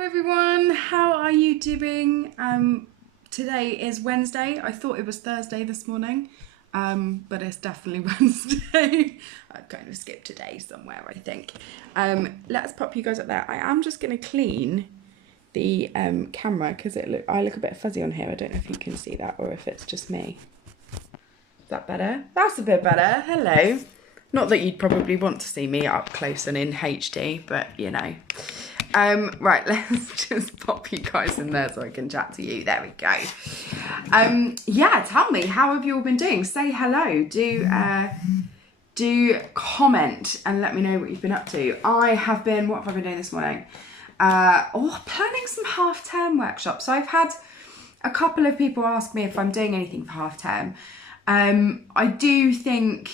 Hello everyone, how are you doing? Today is Wednesday. I thought it was Thursday this morning, but it's definitely Wednesday. I kind of skipped a day somewhere, I think. Let's pop you guys up there. I am just going to clean the camera because I look a bit fuzzy on here. I don't know if you can see that or if it's just me. Is that better? That's a bit better. Hello. Not that you'd probably want to see me up close and in HD, but you know. Right, let's just pop you guys in there so I can chat to you. There we go. Yeah, tell me, how have you all been doing? Say hello. Do comment and let me know what you've been up to. What have I been doing this morning? Planning some half-term workshops. So I've had a couple of people ask me if I'm doing anything for half-term. I do think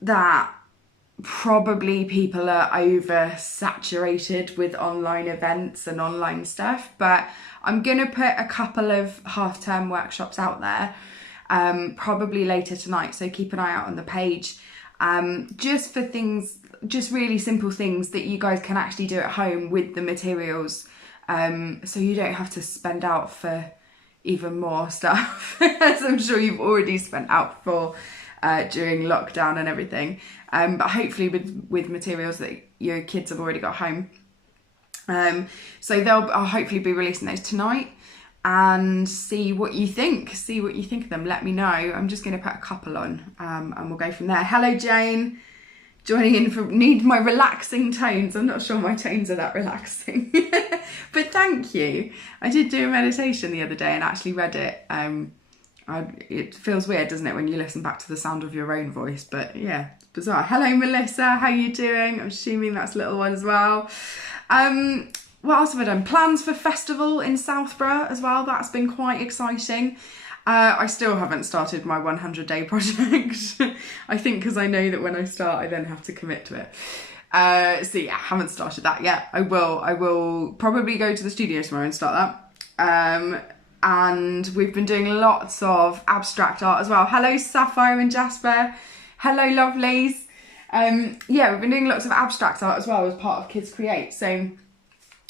that probably people are oversaturated with online events and online stuff, but I'm gonna put a couple of half-term workshops out there probably later tonight, so keep an eye out on the page, just for things, just really simple things that you guys can actually do at home with the materials, so you don't have to spend out for even more stuff as I'm sure you've already spent out for during lockdown and everything, but hopefully with materials that your kids have already got home. So I'll hopefully be releasing those tonight and see what you think of them. Let me know. I'm just going to put a couple on and we'll go from there. Hello Jane, joining in need my relaxing tones. I'm not sure my tones are that relaxing but thank you. I did do a meditation the other day and actually read it. It feels weird, doesn't it, when you listen back to the sound of your own voice, but yeah, it's bizarre. Hello Melissa, how you doing? I'm assuming that's little one as well. What else have I done? Plans for festival in Southborough as well. That's been quite exciting. I still haven't started my 100-day project. I think because I know that when I start, I then have to commit to it. So yeah, haven't started that yet. I will probably go to the studio tomorrow and start that. And we've been doing lots of abstract art as well. Hello Sapphire and Jasper. Hello lovelies. Yeah, we've been doing lots of abstract art as well as part of Kids Create. So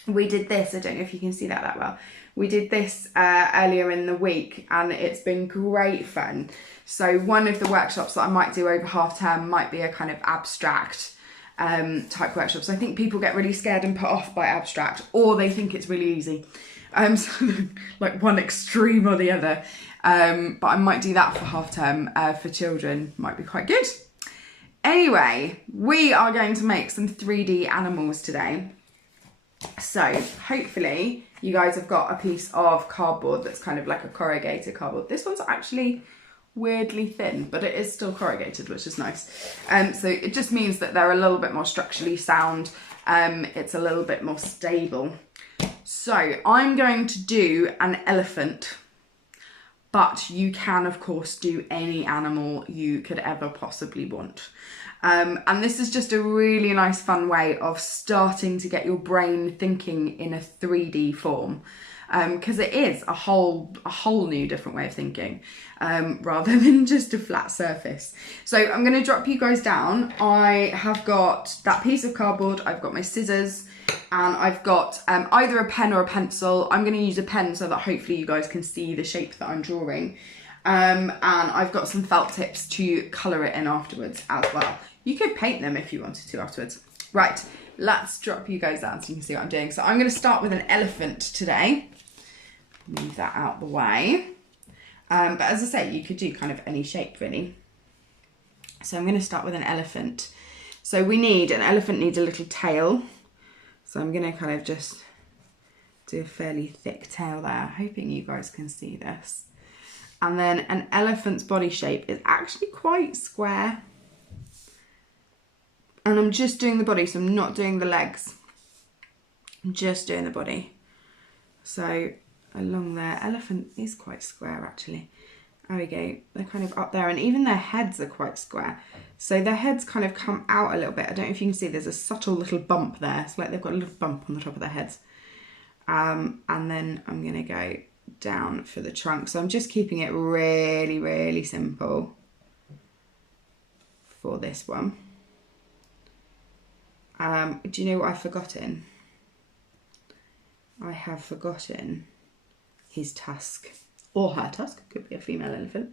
we did this, I don't know if you can see that well. We did this earlier in the week and it's been great fun. So one of the workshops that I might do over half term might be a kind of abstract type workshop. So I think people get really scared and put off by abstract, or they think it's really easy. So like one extreme or the other, but I might do that for half term for children. Might be quite good. Anyway, we are going to make some 3D animals today, so hopefully you guys have got a piece of cardboard that's kind of like a corrugated cardboard. This one's actually weirdly thin, but it is still corrugated, which is nice. So it just means that they're a little bit more structurally sound. It's a little bit more stable. So I'm going to do an elephant, but you can of course do any animal you could ever possibly want. And this is just a really nice fun way of starting to get your brain thinking in a 3D form, because it is a whole new different way of thinking, rather than just a flat surface. So I'm going to drop you guys down. I have got that piece of cardboard, I've got my scissors, and I've got either a pen or a pencil. I'm going to use a pen so that hopefully you guys can see the shape that I'm drawing. And I've got some felt tips to colour it in afterwards as well. You could paint them if you wanted to afterwards. Right, let's drop you guys down so you can see what I'm doing. So I'm going to start with an elephant today. Move that out the way. But as I say, you could do kind of any shape really. So I'm going to start with an elephant. So an elephant needs a little tail. So I'm going to kind of just do a fairly thick tail there, hoping you guys can see this. And then an elephant's body shape is actually quite square. And I'm just doing the body, so I'm not doing the legs. I'm just doing the body. So along there, elephant is quite square actually. There we go, they're kind of up there, and even their heads are quite square. So their heads kind of come out a little bit. I don't know if you can see, there's a subtle little bump there. It's like they've got a little bump on the top of their heads. And then I'm gonna go down for the trunk. So I'm just keeping it really, really simple for this one. Do you know what I've forgotten? I have forgotten his tusk, or her tusk, could be a female elephant.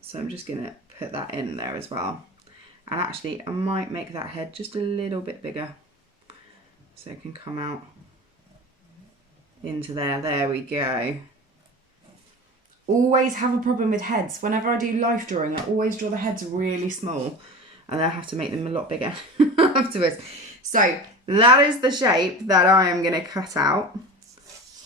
So I'm just gonna put that in there as well. And actually I might make that head just a little bit bigger so it can come out into there. There we go. Always have a problem with heads. Whenever I do life drawing, I always draw the heads really small and then I have to make them a lot bigger afterwards. So that is the shape that I am going to cut out.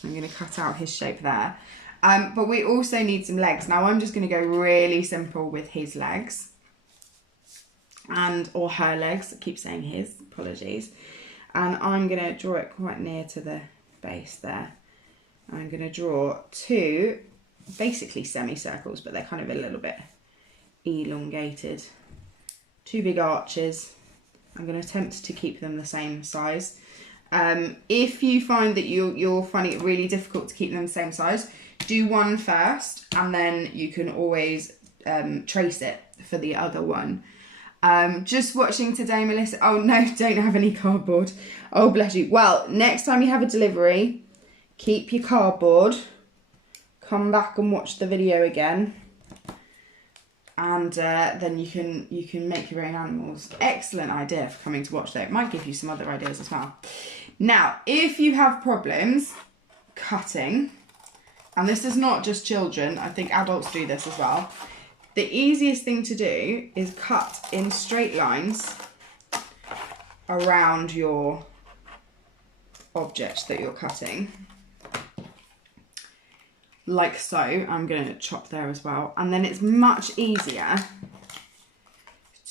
I'm going to cut out his shape there. But we also need some legs. Now I'm just going to go really simple with his legs. Or her legs. I keep saying his, apologies. And I'm going to draw it quite near to the base there. I'm going to draw two basically semicircles, but they're kind of a little bit elongated. Two big arches. I'm going to attempt to keep them the same size. If you find that you're finding it really difficult to keep them the same size, do one first and then you can always trace it for the other one. Just watching today, Melissa. Oh no, don't have any cardboard. Oh, bless you. Well, next time you have a delivery, keep your cardboard. Come back and watch the video again. And then you can make your own animals. Excellent idea for coming to watch though. It might give you some other ideas as well. Now, if you have problems cutting, and this is not just children, I think adults do this as well. The easiest thing to do is cut in straight lines around your object that you're cutting. Like so. I'm going to chop there as well. And then it's much easier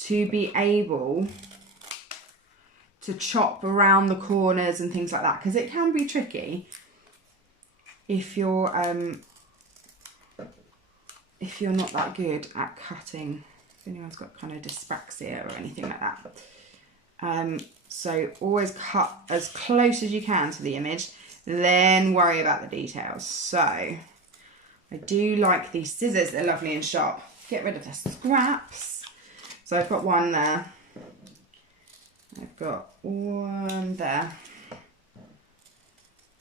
to be able to chop around the corners and things like that, because it can be tricky if you're not that good at cutting. If anyone's got kind of dyspraxia or anything like that. So always cut as close as you can to the image, then worry about the details. So I do like these scissors, they're lovely and sharp. Get rid of the scraps. So I've got one there. I've got one there.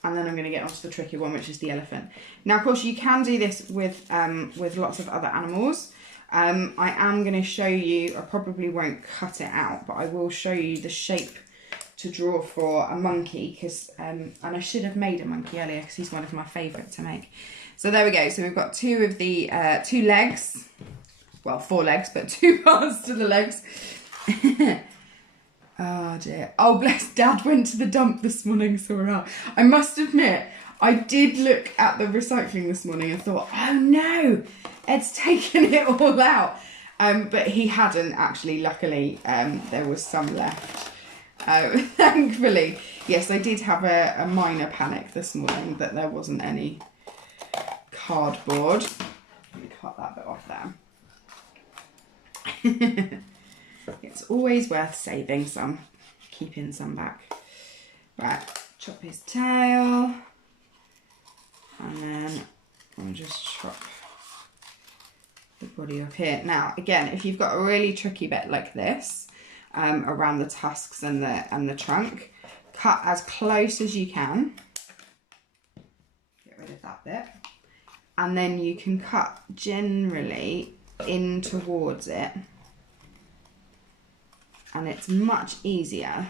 And then I'm going to get onto the tricky one, which is the elephant. Now, of course, you can do this with lots of other animals. I am going to show you, I probably won't cut it out, but I will show you the shape to draw for a monkey, because and I should have made a monkey earlier because he's one of my favourite to make. So there we go. So we've got two of the two legs, well, 4 legs, but 2 parts to the legs. Oh dear. Oh, bless, Dad went to the dump this morning, saw her out. I must admit, I did look at the recycling this morning and thought, oh no, Ed's taken it all out. But he hadn't actually, luckily. There was some left. Thankfully. Yes, I did have a minor panic this morning that there wasn't any cardboard. Let me cut that bit off there. It's always worth saving some, keeping some back. Right, chop his tail, and then I'll just chop the body up here. Now, again, if you've got a really tricky bit like this, around the tusks and the trunk, cut as close as you can. Get rid of that bit. And then you can cut generally in towards it. And it's much easier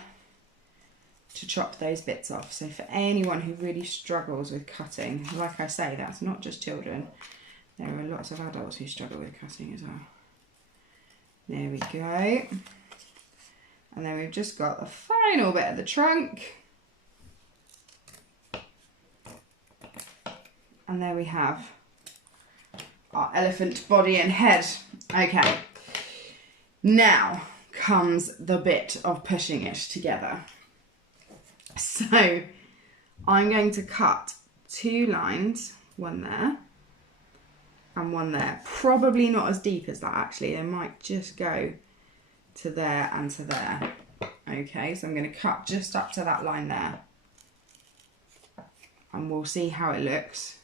to chop those bits off. So for anyone who really struggles with cutting, like I say, that's not just children. There are lots of adults who struggle with cutting as well. There we go. And then we've just got the final bit of the trunk. And there we have our elephant body and head. Okay. Now comes the bit of pushing it together. So I'm going to cut 2 lines, one there and one there. Probably not as deep as that actually. They might just go to there and to there. Okay, so I'm going to cut just up to that line there. And we'll see how it looks.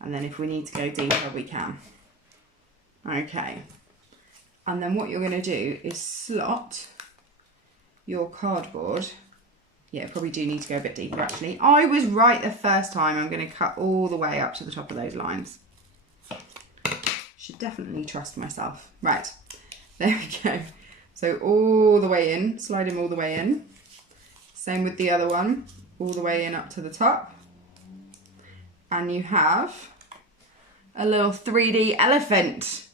And then if we need to go deeper, we can. Okay. And then what you're going to do is slot your cardboard Yeah, probably do need to go a bit deeper actually. I was right the first time. I'm going to cut all the way up to the top of those lines. Should definitely trust myself. Right, there we go. So all the way in, slide him all the way in. Same with the other one, all the way in up to the top. And you have a little 3D elephant.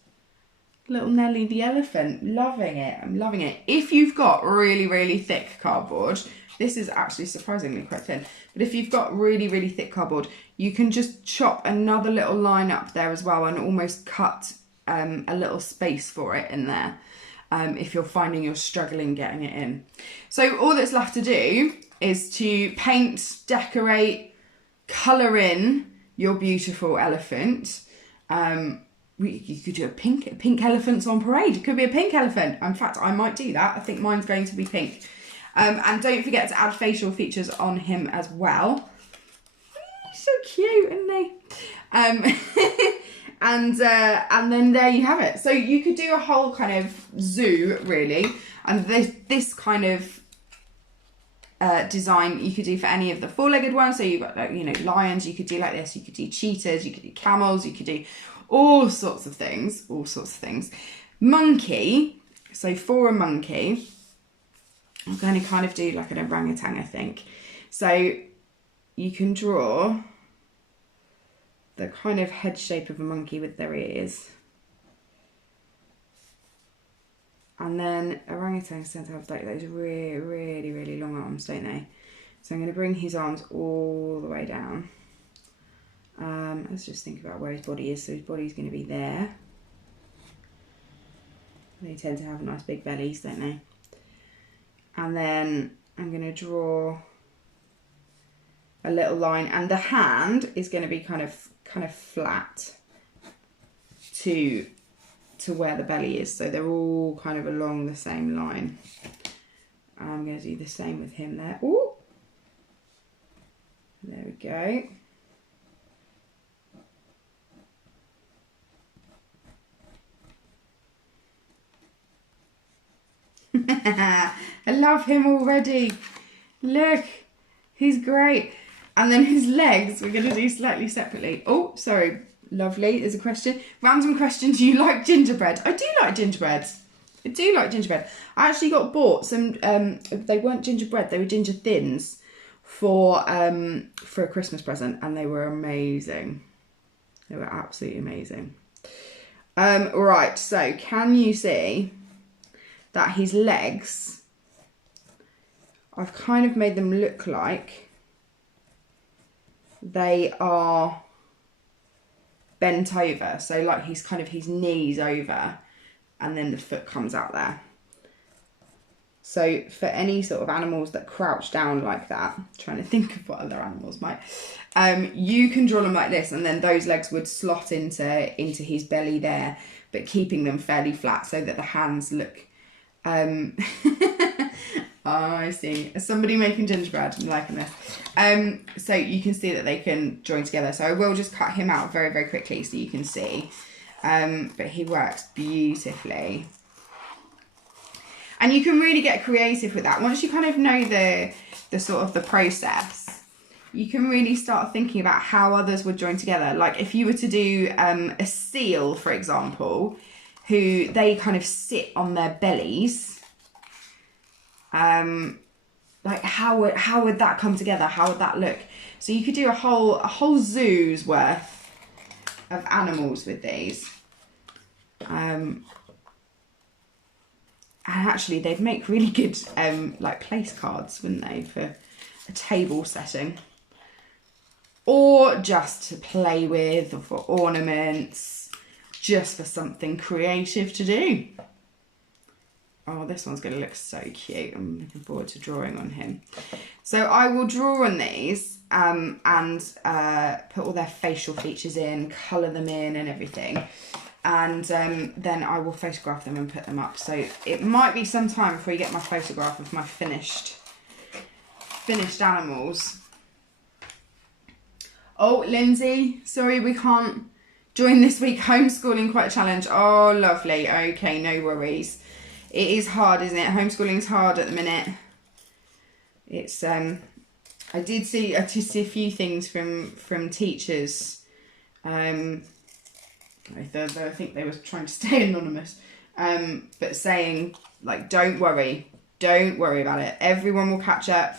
Little Nelly the elephant. Loving it. I'm loving it. If you've got really, really thick cardboard, this is actually surprisingly quite thin, but if you've got really, really thick cardboard, you can just chop another little line up there as well and almost cut a little space for it in there if you're finding you're struggling getting it in. So all that's left to do is to paint, decorate, colour in your beautiful elephant. You could do a pink elephants on parade. It could be a pink elephant. In fact, I might do that. I think mine's going to be pink. And don't forget to add facial features on him as well. He's so cute, isn't he? And then there you have it. So you could do a whole kind of zoo, really. And this kind of design you could do for any of the four-legged ones. So you've got, lions. You could do like this. You could do cheetahs. You could do camels. You could do all sorts of things. Monkey. So for a monkey, I'm going to kind of do like an orangutan, I think. So you can draw the kind of head shape of a monkey with their ears. And then orangutans tend to have like those really, really, really long arms, don't they? So I'm going to bring his arms all the way down. Let's just think about where his body is. So his body's going to be there. They tend to have nice big bellies, don't they? And then I'm going to draw a little line, and the hand is going to be kind of flat to where the belly is, so they're all kind of along the same line. I'm going to do the same with him there. Ooh, there we go. I love him already. Look, he's great. And then his legs we're going to do slightly separately. Oh, sorry, lovely. There's a question. Random question. Do you like gingerbread? I do like gingerbread. I actually got bought some, they weren't gingerbread, they were ginger thins for a Christmas present, and they were amazing. They were absolutely amazing. Right, so can you see that his legs, I've kind of made them look like they are bent over. So like he's kind of his knees over and then the foot comes out there. So for any sort of animals that crouch down like that, trying to think of what other animals might, you can draw them like this, and then those legs would slot into his belly there, but keeping them fairly flat so that the hands look I see. Somebody making gingerbread. I'm liking this. So you can see that they can join together. So I will just cut him out very, very quickly so you can see. But he works beautifully. And you can really get creative with that. Once you kind of know the sort of the process, you can really start thinking about how others would join together. Like if you were to do a seal, for example, who they kind of sit on their bellies. Like how would that come together? How would that look? So you could do a whole zoo's worth of animals with these. And actually they'd make really good like place cards, wouldn't they, for a table setting, or just to play with, or for ornaments, just for something creative to do. Oh, this one's going to look so cute. I'm looking forward to drawing on him. So I will draw on these and put all their facial features in, colour them in and everything. And then I will photograph them and put them up. So it might be some time before you get my photograph of my finished animals. Oh, Lindsay, sorry we can't join this week. Homeschooling quite a challenge. Oh, lovely. Okay, no worries. It is hard, isn't it? Homeschooling is hard at the minute. It's I did see a few things from teachers. I think they were trying to stay anonymous, but saying like, don't worry about it. Everyone will catch up.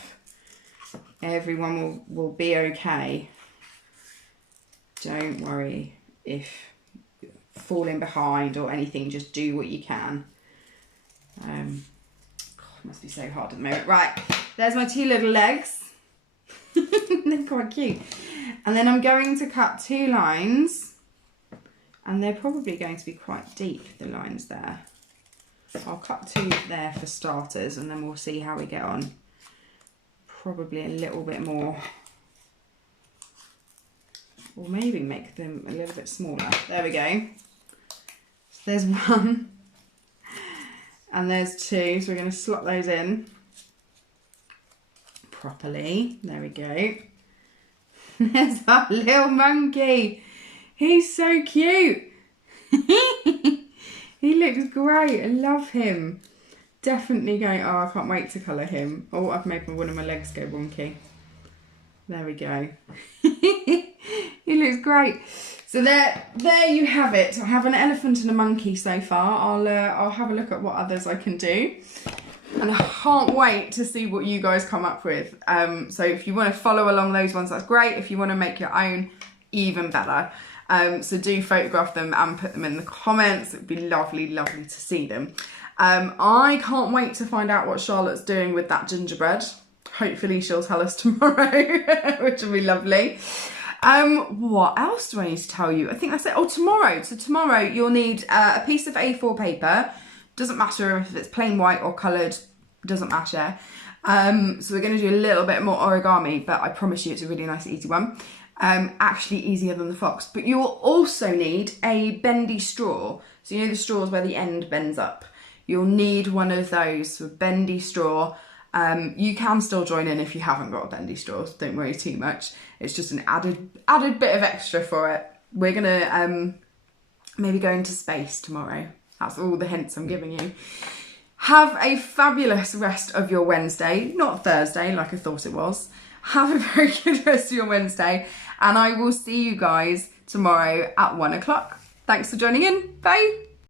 Everyone will be okay. Don't worry if you're falling behind or anything. Just do what you can. God, it must be so hard at the moment. Right, there's my 2 little legs. They're quite cute. And then I'm going to cut 2 lines, and they're probably going to be quite deep, the lines there. I'll cut 2 there for starters, and then we'll see how we get on. Probably a little bit more, or maybe make them a little bit smaller. There we go. So there's 1, and there's 2, so we're going to slot those in properly. There we go. There's our little monkey. He's so cute. He looks great. I love him. Definitely going, oh, I can't wait to colour him. Oh, I've made one of my legs go wonky. There we go. He looks great. So there you have it. I have an elephant and a monkey so far. I'll have a look at what others I can do. And I can't wait to see what you guys come up with. So if you want to follow along those ones, that's great. If you want to make your own, even better. So do photograph them and put them in the comments. It'd be lovely, lovely to see them. I can't wait to find out what Charlotte's doing with that gingerbread. Hopefully she'll tell us tomorrow, which will be lovely. What else do I need to tell you? I think that's it. Oh, tomorrow. So tomorrow you'll need a piece of A4 paper. Doesn't matter if it's plain white or coloured, doesn't matter. So we're going to do a little bit more origami, but I promise you it's a really nice, easy one. Actually easier than the fox. But you'll also need a bendy straw. So you know the straws where the end bends up? You'll need one of those, so a bendy straw. You can still join in if you haven't got a bendy straw, so don't worry too much. It's just an added bit of extra for it. We're going to maybe go into space tomorrow. That's all the hints I'm giving you. Have a fabulous rest of your Wednesday. Not Thursday, like I thought it was. Have a very good rest of your Wednesday. And I will see you guys tomorrow at 1 o'clock. Thanks for joining in. Bye.